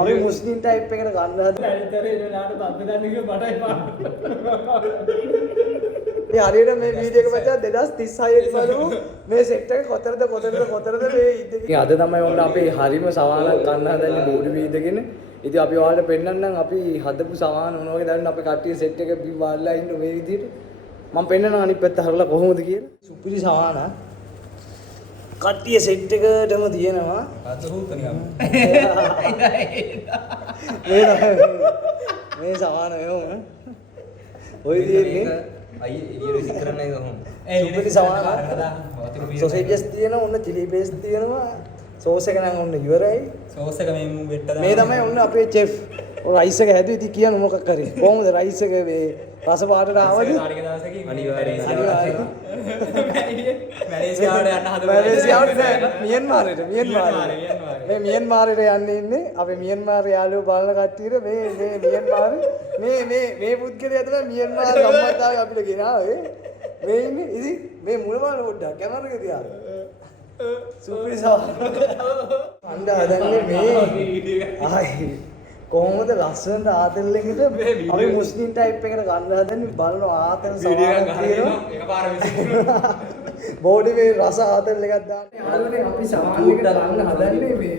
අපි මුස්ලිම් ටයිප් එකට ගන්න හදලා ඇයිතරේ නාට බද්ද ගන්න එක බඩයි පාන. මේ හරියට මේ වීඩියෝ එක මචං 2036 ක් බලමු මේ සෙට් එක කොතරද මේ ඉතින් අද තමයි ඔන්න අපි හරිම සවානක් ගන්න හදන්නේ බෝඩි වීදගෙන. ඉතින් අපි ඔයාලට පෙන්නන්නම් අපි හදපු සවාන මොන වගේ දැන් අපි කට්ටිය සෙට් එක බිම්බාලා ඉන්න මේ විදිහට. මම පෙන්නනවා අනිත් පැත්ත හරලා කොහොමද කියලා. සුපිරි සවාන කට්ටිය සෙට් එකටම තියෙනවා. මේ සමාන වෙමු. ඔය තියෙන්නේ අයි එළියට විසික් කරන්න එක කොහොමද? සුපිරි සමාන. සොසේජස් තියෙනවා, ඔන්න චිලි පේස්ට් තියෙනවා. සෝස් එක නම් ඔන්න ඉවරයි. සෝස් එක මේ මු බෙට්ට දාන්න. මේ තමයි ඔන්න අපේ චෙෆ්. ඔය රයිස් එක හැදුවේ ඉතින් කියන්න මොකක් කරේ. කොහොමද රයිස් එක මේ රස පාටට ආවද? අනිවාර්යයෙන්. අනිවාර්යයෙන්. මැලේසියාවට යන්න හදලා මැලේසියාවට නෑ මියන්මාරයට මේ මියන්මාරයට යන්න ඉන්නේ අපි මියන්මාර යාළුවෝ බලන කට්ටියට මේ මියන්මාරේ මේ පුද්ගලයා තමයි මියන්මාර සම්මතාවය අපිට ගෙනාවේ මේ ඉන්නේ ඉතින් මේ මුල බලන්න පොඩ්ඩක් කැමරාවක තියා සුපිරි අඬ හදන්නේ මේ ආයි කොහොමද ලස්සනට ආතල් එකකට අපි මුස්ලිම් ටයිප් එකට ගන්න හදන්නේ බලන ආතල් සමානක් තියෙනවා එකපාර විසිකරනවා. බෝඩි මේ රස ආතල් එකක් දාන්න. යාළුවනේ අපි සමාන එකට ගන්න හදන්නේ මේ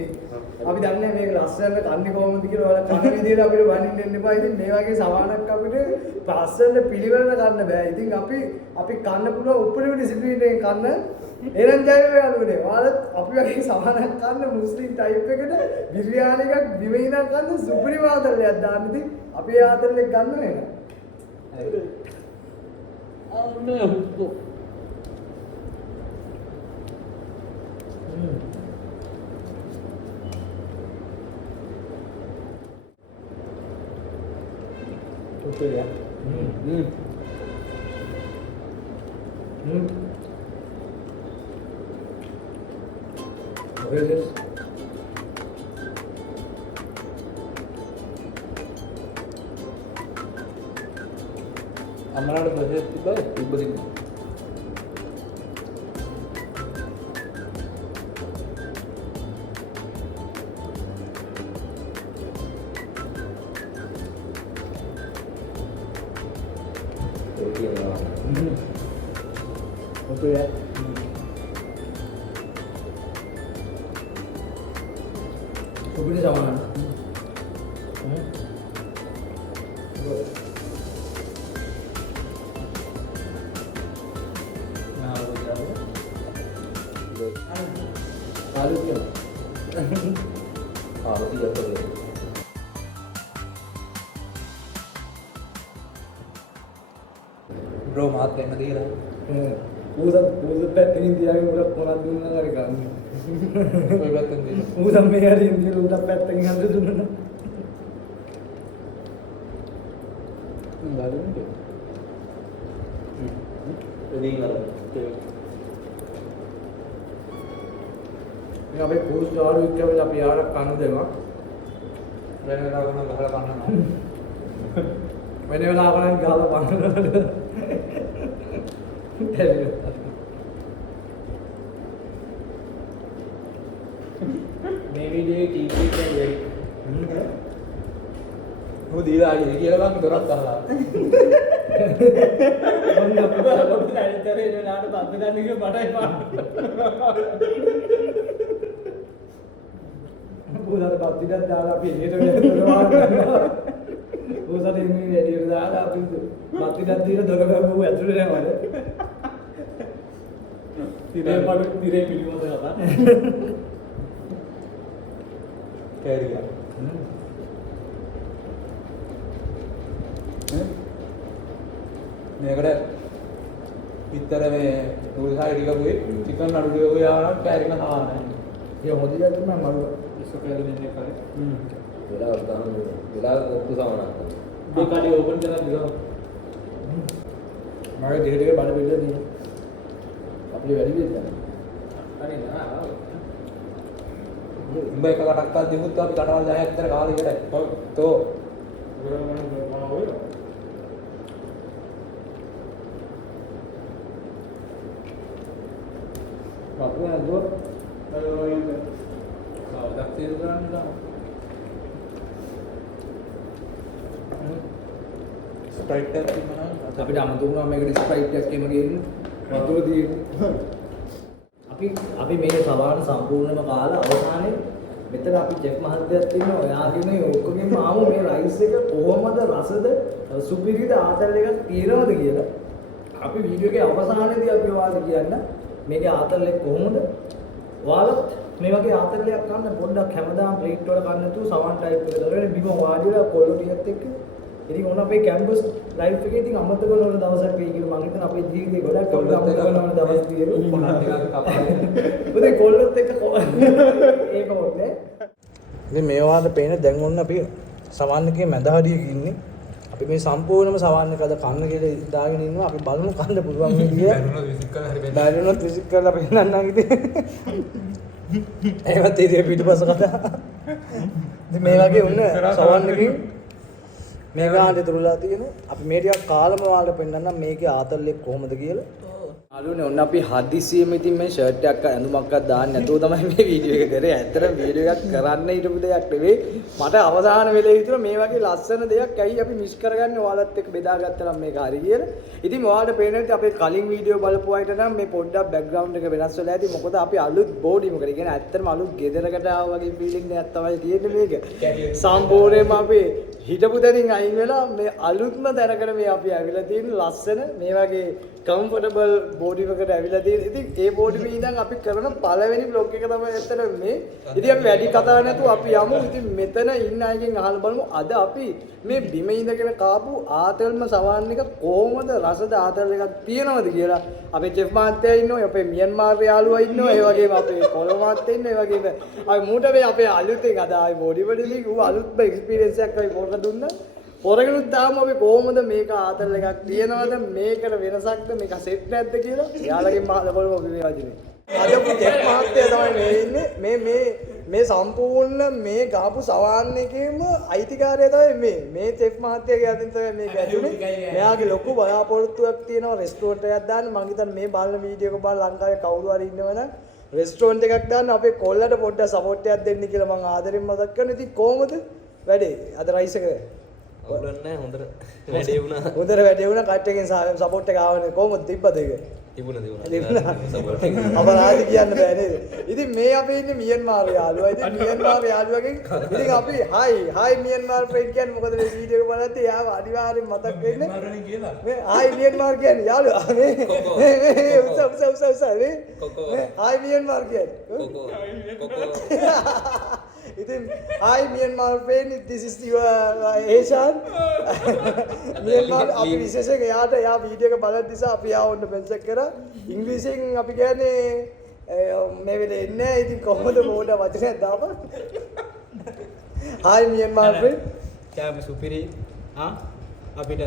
අපි දන්නේ මේක ලස්සනට කන්නේ කොහොමද කියලා ඔයාලා කන විදියට අපිට බනින්න දෙන්න එපා. ඉතින් මේ වගේ සමානක් අපිට ලස්සනට පිළිවෙලට ගන්න බෑ. ඉතින් අපි කන්න පුළුවන් උපරිම ඩිසිප්ලින් එකෙන් කන්න එරන් ජය යාළුවනේ. ඔයාලත් අපි වගේ සමානක් කන්න මුස්ලිම් ටයිප් එකට බිරියානි එකක් දිවෙයිනක් කන්න සුපිරිම ආතල්යක් දාන්න. ඉතින් අපි ඒ ආතල් එක ගන්න වෙනවා. Betul ya. Oke guys. Amalan bahasa tiba sini. Betul ya. Kopi ini sama kan? Lalu dia. Lalu dia betul. Bro මාත් වෙන්න දීලා. ඌද පැත්තකින් තියාගෙන උඩ පොරක් දුන්නා හරි ගන්න. ඔය පැත්තෙන් දීලා. ඌද මේ හරියෙන් දීලා උඩ පැත්තකින් හඳ දුන්නා. බලන්න. එදින් අර මේ අපේ පූස් ඩාලු ඉක්කවෙල අපි යාර කන දෙනවා. වෙන වෙලාවක නම් ගහලා කන්නවා. වෙන වෙලාවක නම් ගහලා පන්නනවා. මේ වීඩියෝ ටීවී එකේ වැඩි. මොකද දීලා ආයේ කියලා බං දොරක් අහලා. මොන්න අපිට ඇයිතරේ නාට බද්ද ගන්න එක බඩයි පාන. උදාර බද්දියක් දාලා අපි එළියට වෙනවා කරනවා. උසට ඉන්නේ එළියට දාලා අපි බද්දියක් දීලා දොර බැලුවා ඇතුළේ යනවාද? තිරේ පිළිවෙත කතා. කැරියා. මේකට විතර මේ නූල් සායි ටික පුයි චිකන් අඩු ටික පුයි ආවනම් කැරින සමානයි. ඒ හොදියක් තමයි මම ඉස්සකල දෙන්නේ කරේ. වෙලාවට දාන්න වෙලාවට ඔක්කො සමානක්. මේ කාඩේ ඕපන් කරලා දිගව. මගේ දෙහෙට බඩ පිළිද දී. අපේ වැඩි වෙද්ද? හරි නෑ. උඹ එක කටක් දෙමුත් අපි කටවල් 10ක් විතර කාලේ ඉවරයි. ඔව්. තෝ Bapak yang dua, දැක්තිය කරන්න. ස්ප්‍රයිට් එකක් තිබුණා. අපිට අමතක වුණා මේකට ස්ප්‍රයිට් එකක් එම ගේන්න. වතුර දීලා. අපි මේ සවාන සම්පූර්ණයෙන්ම කාලා අවසානයේ මෙතන අපි චෙෆ් මහත්තයාත් ඉන්නවා. ඔයාගෙන ඔක්කොගෙම ආමු මේ රයිස් එක කොහොමද රසද සුපිරිද ආතල් එකක් තියෙනවද කියලා. අපි වීඩියෝ එකේ අවසානයේදී අපි ඔයාලට කියන්න මේකේ ආතල් එක කොහොමද? ඔයාලත් මේ වගේ ආතල් එකක් ගන්න පොඩ්ඩක් හැමදාම ප්ලේට් වල ගන්න නැතුව සවන් ටයිප් එක දාගෙන බිම වාඩිලා කොල්ලටියත් එක්ක. ඉතින් ඕන අපේ කැම්පස් ලයිෆ් එකේ ඉතින් අමතක කරන දවසක් වෙයි කියලා මම හිතන අපේ ජීවිතේ ගොඩක් අමතක කරන දවස් තියෙනවා. පුතේ කොල්ලොත් එක්ක ඒක මොකද? ඉතින් මේ වාද පේන දැන් ඔන්න අපි සවන් එකේ මැද හරියක ඉන්නේ. අපි මේ සම්පූර්ණම සවන් එක අද කන්න කියලා දාගෙන ඉන්නවා. අපි බලමු කන්න පුළුවන් විදිය. බැලුනොත් විසික් කරලා පෙන්නන්නම් ඉතින්. ඒවත් ඉතින් පිටපස්ස කතා. ඉතින් මේ වගේ ඔන්න සවන් එකකින් මේ ගානට ඉතුරුලා තියෙන අපි මේ ටිකක් කාලම වලට පෙන්නන්නම් මේකේ ආතල් එක කොහොමද කියලා. අලුනේ ඔන්න අපි හදිසියෙම ඉතින් මේ ෂර්ට් එකක් ඇඳුමක්වත් දාන්න නැතුව තමයි මේ වීඩියෝ එක කරේ. ඇත්තටම වීඩියෝ එකක් කරන්න හිටපු දෙයක් නෙවෙයි. මට අවසාන වෙලේ හිතුණා මේ වගේ ලස්සන දෙයක් ඇයි අපි මිස් කරගන්නේ ඔයාලත් එක්ක බෙදාගත්තා නම් මේක හරි කියලා. ඉතින් ඔයාලට පේන විදිහට අපේ කලින් වීඩියෝ බලපු අයට නම් මේ පොඩ්ඩක් බෑග්ග්‍රවුන්ඩ් එක වෙනස් වෙලා ඇති. මොකද අපි අලුත් බෝඩිම කරේ. කියන්නේ ඇත්තටම අලුත් ගෙදරකට ආවා වගේ ෆීලිං එකක් තමයි තියෙන්නේ මේක. සම්පූර්ණයෙන්ම අපි හිටපු තැනින් අයින් වෙලා මේ අලුත්ම දැනගෙන මේ අපි ඇවිල්ලා තියෙන ලස්සන මේ වගේ කම්ෆර්ටබල් බෝඩි එකකට ඇවිල්ලා තියෙන. ඉතින් ඒ බෝඩි එකේ ඉඳන් අපි කරන පළවෙනි vlog එක තමයි ඇත්තට මේ. ඉතින් අපි වැඩි කතා නැතුව අපි යමු. ඉතින් මෙතන ඉන්න අයගෙන් අහලා බලමු අද අපි මේ බිම ඉඳගෙන කාපු ආතල්ම සවන් එක කොහොමද රසද ආතල් එකක් තියෙනවද කියලා. අපේ චෙෆ් මහත්තයා ඉන්නවා, අපේ මියන්මාර් යාළුවා ඉන්නවා, ඒ වගේම අපේ කොළඹ මහත්තයා ඉන්නවා, ඒ වගේම අපි මූට මේ අපේ අලුතෙන් අද ආයි බෝඩි වලදී ඌ අලුත්ම එක්ස්පීරියන්ස් එකක් අපි පොරක දුන්නා. පොරගෙනුත් දාමු අපි කොහොමද මේක ආතල් එකක් තියෙනවද මේකට වෙනසක්ද මේක සෙට් නැද්ද කියලා යාළුවගෙන් අහලා බලමු අපි මේ වදිනේ. අද අපි චෙෆ් මහත්තයා තමයි මේ ඉන්නේ. මේ සම්පූර්ණ මේ ගාපු සවන් එකේම අයිතිකාරය තමයි මේ චෙෆ් මහත්තයාගේ අතින් තමයි මේක ඇතුනේ. මෙයාගේ ලොකු බලාපොරොත්තුවක් තියෙනවා රෙස්ටුරන්ට් එකක් දාන්න. මම හිතන්නේ මේ බලන වීඩියෝ එක බලලා ලංකාවේ කවුරු හරි ඉන්නවනම් රෙස්ටුරන්ට් එකක් දාන්න අපේ කොල්ලට පොඩ්ඩක් සපෝට් එකක් දෙන්න කියලා මම ආදරෙන් මතක් කරනවා. ඉතින් කොහොමද වැඩේ? අද රයිස් එක අවුලක් නැහැ හොඳට වැඩේ වුණා. හොඳට වැඩේ වුණා. කට්ටියකින් සපෝට් එක ආවනේ. කොහොමද තිබ්බද ඒක? තිබුණා. අපරාධ කියන්න බෑ නේද? ඉතින් මේ අපි ඉන්නේ මියන්මාර් යාළුවා. ඉතින් මියන්මාර් යාළුවගෙන් ඉතින් අපි හායි මියන්මාර් ෆ්‍රෙන්ඩ් කියන්නේ මොකද මේ වීඩියෝ එක බලද්දී යාව අනිවාර්යෙන් මතක් වෙන්නේ. මේ හායි මියන්මාර් කියන්නේ යාළුවා. මේ උස මේ හායි මියන්මාර් කියන්නේ. කොකෝ. ඉතින් hi Myanmar friend, this is your Asian. Myanmar අපි විශේෂයෙන් යාට යා වීඩියෝ එක බලද්දි නිසා අපි යා ඔන්න මෙන්ෂන් කරා. ඉංග්‍රීසියෙන් අපි කියන්නේ මේ වෙලේ ඉන්නේ. ඉතින් කොහොමද මොඩ වචනයක් දාපන්. hi Myanmar friend. කැම්පස් සුපිරි. අපිට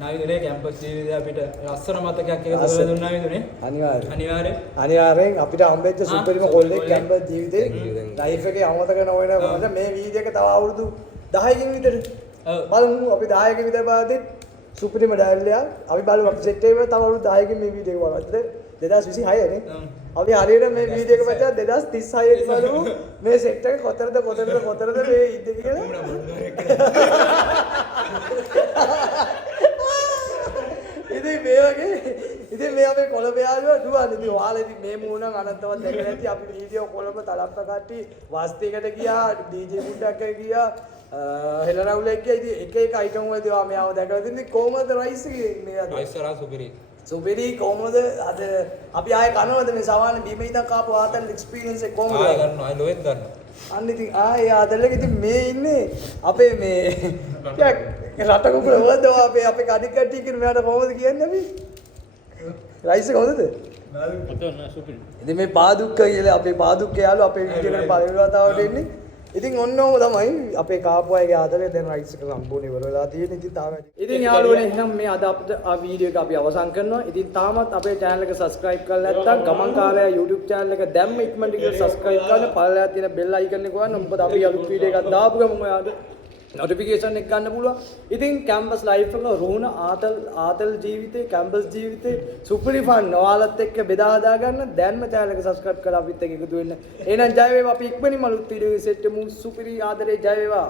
නාවිදුනේ කැම්පස් ජීවිතේ අපිට ලස්සන මතකයක් එක දුන්නා දුන්නා විදුනේ. අනිවාර්යෙන් අපිට හම්බෙච්ච සුපිරිම කොල්ලෙක් කැම්පස් ජීවිතේ ලයිෆ් එකේ අමතක නොවන මොකද මේ වීඩියෝ එක තව අවුරුදු 10කින් විතර බලමු. අපි 10කින් විතර බලද්දි සුපිරිම ඩයල්ලා අපි බලමු අපි සෙට් එකේ තව අවුරුදු 10කින් මේ වීඩියෝ එක බලද්දි 2026 නේ. අපි හරියට මේ වීඩියෝ එක පස්සේ 2036 ට බලමු මේ සෙට් එක කොතරද මේ ඉද්ද කියලා. ඉතින් මේ අපේ කොළඹ යාළුවා දුවන්නේ. ඉතින් ඔයාලා ඉතින් මේ මූණන් අනන්තවත් දැකලා නැති අපි වීඩියෝ කොළඹ තලප්ප කට්ටි වස්තිකට ගියා, ඩීජේ පුඩ්ඩක් එක ගියා, හෙළ රවුලෙක් ගියා. ඉතින් එක අයිටම් වලදී ඔයා මෙයාව දැකලා ඉතින් කොහමද රයිස් එකේ මේ අද? රයිස් වල සුපිරි කොහමද අද අපි ආයේ කනවද මේ සවාන බීම ඉඳන් කාපු ආතල් එක්ස්පීරියන්ස් එක කොහමද? ආයෙ ගන්නවා. ආයෙ ලොවෙත් ගන්නවා. අන්න ඉතින් ආයේ ආතල් එක ඉතින් මේ ඉන්නේ අපේ මේ රට කුකුල වලද අපේ කණික් කට්ටිය කියන මෙයාට කොහොමද කියන්නේ අපි? රයිස් එක හොඳද? ඉතින් මේ පාදුක්ක කියලා අපේ පාදුක්ක යාළුවා අපේ වීඩියෝ එකට පළවෙනි වතාවට එන්නේ. ඉතින් ඔන්නෝම තමයි අපේ කාපු අයගේ ආදරය දැන් රයිස් එක සම්පූර්ණ ඉවර වෙලා තියෙන. ඉතින් තාම ඉතින් යාළුවනේ එහෙනම් මේ අද අපිට ආ වීඩියෝ එක අපි අවසන් කරනවා. ඉතින් තාමත් අපේ channel එක subscribe කරලා නැත්නම් ගමන්කාරයා YouTube channel එක දැම්ම ඉක්මනට කියලා subscribe කරන්න පල්ලෙහා තියෙන bell icon එක ගන්න. මොකද අපි අලුත් වීඩියෝ එකක් දාපු ගමන් ඔයාලට notification එක ගන්න පුළුවන්. ඉතින් campus life එක රුණ ආතල් ජීවිතේ campus ජීවිතේ සුපිරි fun ඔයාලත් එක්ක බෙදා හදා ගන්න. දැන්ම channel එක subscribe කරලා අපිත් එක්ක එකතු වෙන්න. එහෙනම් ජය වේවා. අපි ඉක්මනින්ම අලුත් වීඩියෝ එකක් සෙට් වෙමු. සුපිරි ආදරේ ජය වේවා.